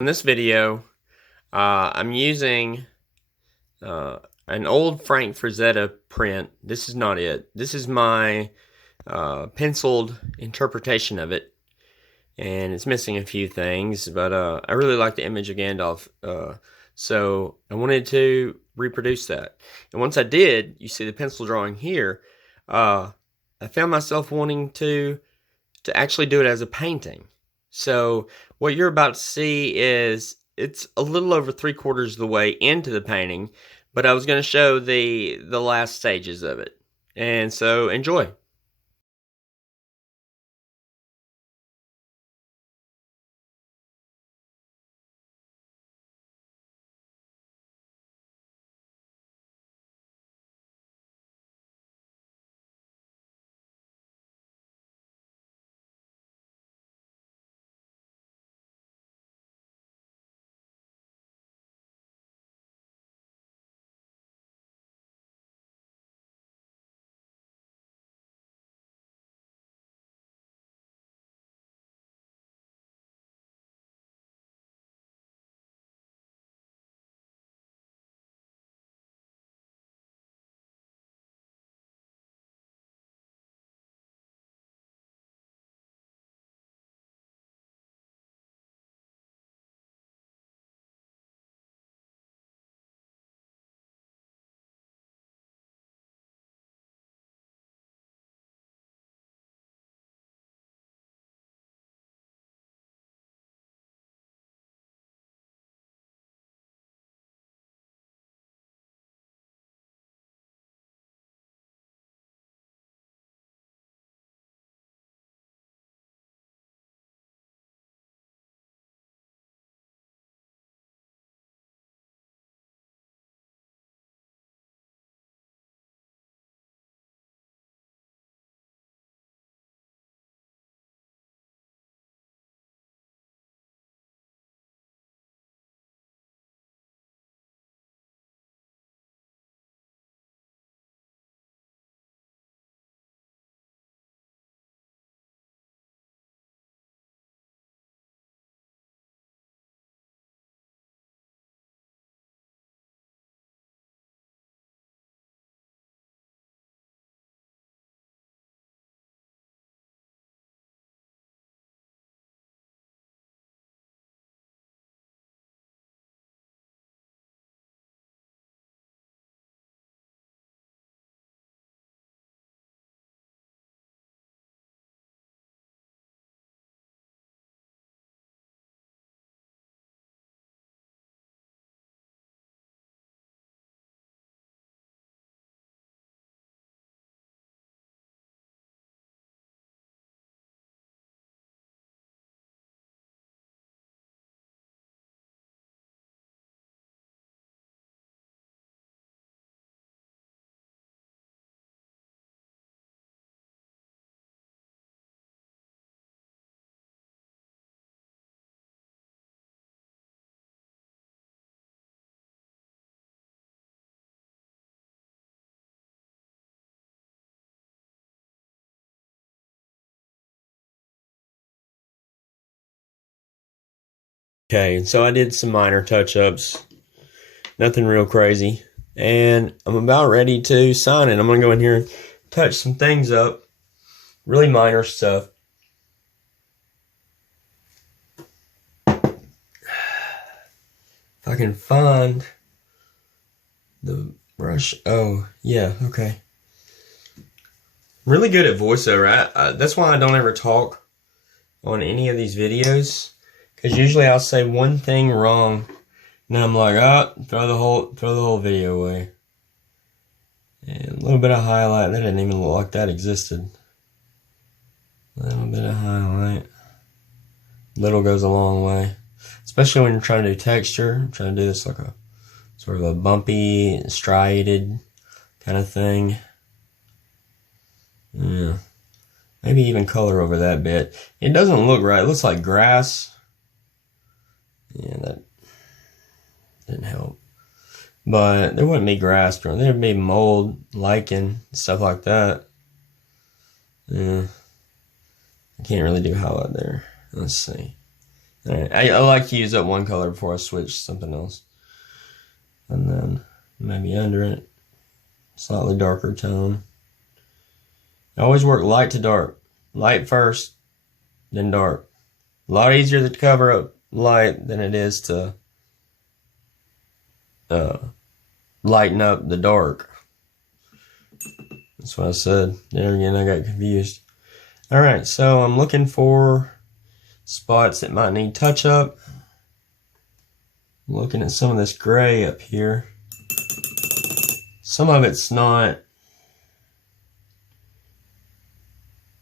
In this video, I'm using an old Frank Frazetta print. This is not it. This is my penciled interpretation of it, and it's missing a few things, but I really like the image of Gandalf, so I wanted to reproduce that. And once I did, you see the pencil drawing here, I found myself wanting to actually do it as a painting. So what you're about to see is it's a little over 3/4 of the way into the painting, but I was going to show the last stages of it. And so enjoy. Okay, so I did some minor touch-ups, nothing real crazy, and I'm about ready to sign it. I'm going to go in here and touch some things up, really minor stuff. If I can find the brush. Oh, yeah, okay. I'm really good at voiceover. That's why I don't ever talk on any of these videos, because usually I'll say one thing wrong, and then I'm like, throw the whole video away. And a little bit of highlight. That didn't even look like that existed. A little bit of highlight. Little goes a long way, especially when you're trying to do texture. I'm trying to do this like a sort of a bumpy, striated kind of thing. Yeah. Maybe even color over that bit. It doesn't look right. It looks like grass. Yeah, that didn't help. But there wouldn't be grass growing. There'd be mold, lichen, stuff like that. Yeah. I can't really do highlight there. Let's see. Right. I like to use up one color before I switch to something else. And then maybe under it, slightly darker tone. I always work light to dark. Light first, then dark. A lot easier to cover up light than it is to lighten up the dark. That's what I said. There again, I got confused. Alright, so I'm looking for spots that might need touch up. I'm looking at some of this gray up here. Some of it's not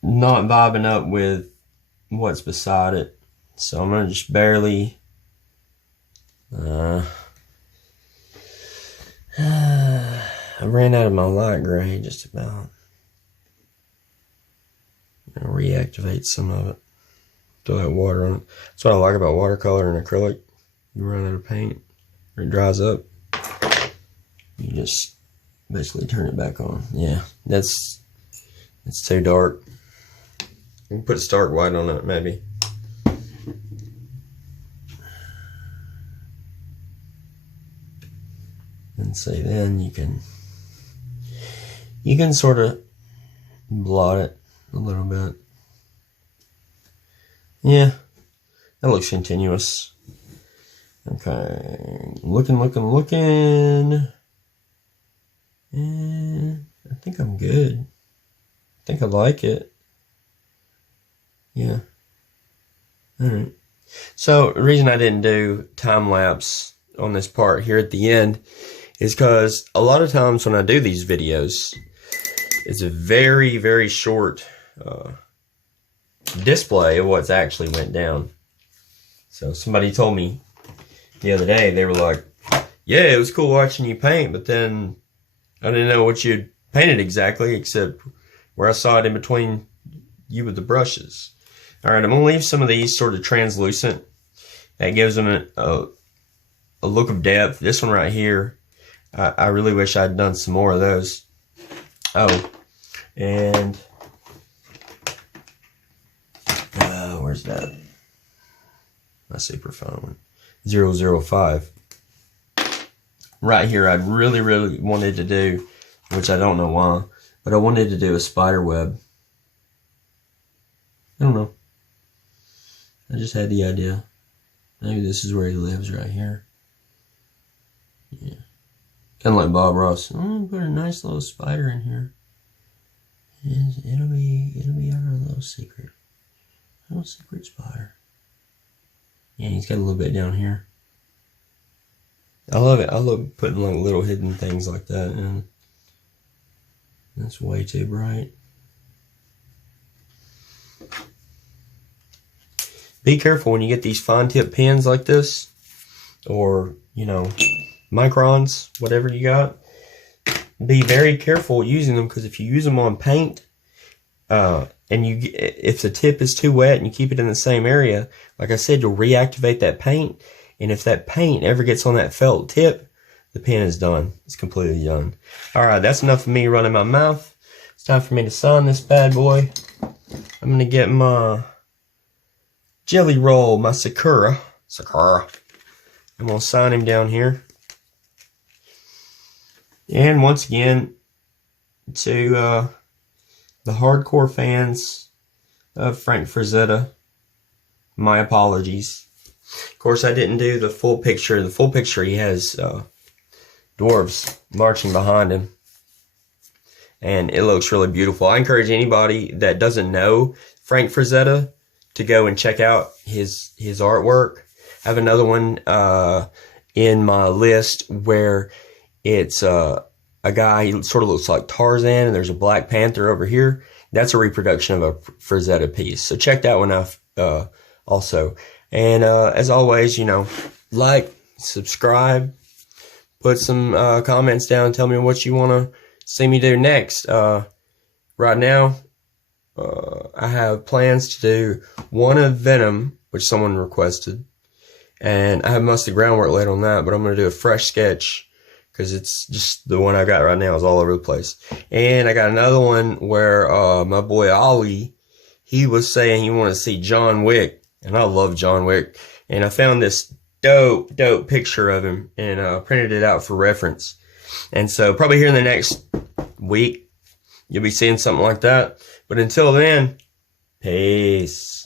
vibing up with what's beside it. So I'm going to just barely I ran out of my light gray just about. I'm going to reactivate some of it. Throw that water on it. That's what I like about watercolor and acrylic. You run out of paint or it dries up. You just basically turn it back on. Yeah, it's too dark. You can put stark white on it maybe. And see, then you can sort of blot it a little bit. Yeah, that looks continuous. Okay, looking. And I think I'm good. I think I like it. Yeah. Alright. So the reason I didn't do time lapse on this part here at the end is because a lot of times when I do these videos, it's a very, very short display of what's actually went down. So somebody told me the other day, they were like, yeah, it was cool watching you paint, but then I didn't know what you'd painted exactly, except where I saw it in between you with the brushes. Alright, I'm going to leave some of these sort of translucent. That gives them a look of depth. This one right here, I really wish I'd done some more of those. Oh, and where's that? My super fun one. 005. Right here, I'd really wanted to do, which I don't know why, but I wanted to do a spider web. I don't know. I just had the idea. Maybe this is where he lives right here. Yeah. Kind of like Bob Ross. I'm gonna put a nice little spider in here. And it'll be our little secret. Little secret spider. Yeah, he's got a little bit down here. I love it. I love putting like little hidden things like that in. That's way too bright. Be careful when you get these fine tip pens like this, or, you know, microns, whatever you got. Be very careful using them, because if you use them on paint, and if the tip is too wet and you keep it in the same area, like I said, you'll reactivate that paint, and if that paint ever gets on that felt tip, the pen is done. It's completely done. Alright, that's enough of me running my mouth. It's time for me to sign this bad boy. I'm going to get my jelly roll, my Sakura. I'm going to sign him down here. And once again, to the hardcore fans of Frank Frazetta, my apologies. Of course, I didn't do the full picture. The full picture, he has dwarves marching behind him. And it looks really beautiful. I encourage anybody that doesn't know Frank Frazetta to go and check out his artwork. I have another one in my list where it's a guy, he sort of looks like Tarzan, and there's a Black Panther over here. That's a reproduction of a Frazetta piece. So check that one out also. And as always, you know, like, subscribe, put some comments down, tell me what you want to see me do next. Right now, I have plans to do one of Venom, which someone requested, and I have most of the groundwork laid on that, but I'm going to do a fresh sketch, because it's just the one I got right now is all over the place. And I got another one where my boy Ollie, he was saying he wanted to see John Wick, and I love John Wick, And I found this dope picture of him and printed it out for reference. And so probably here in the next week, you'll be seeing something like that. But until then, peace.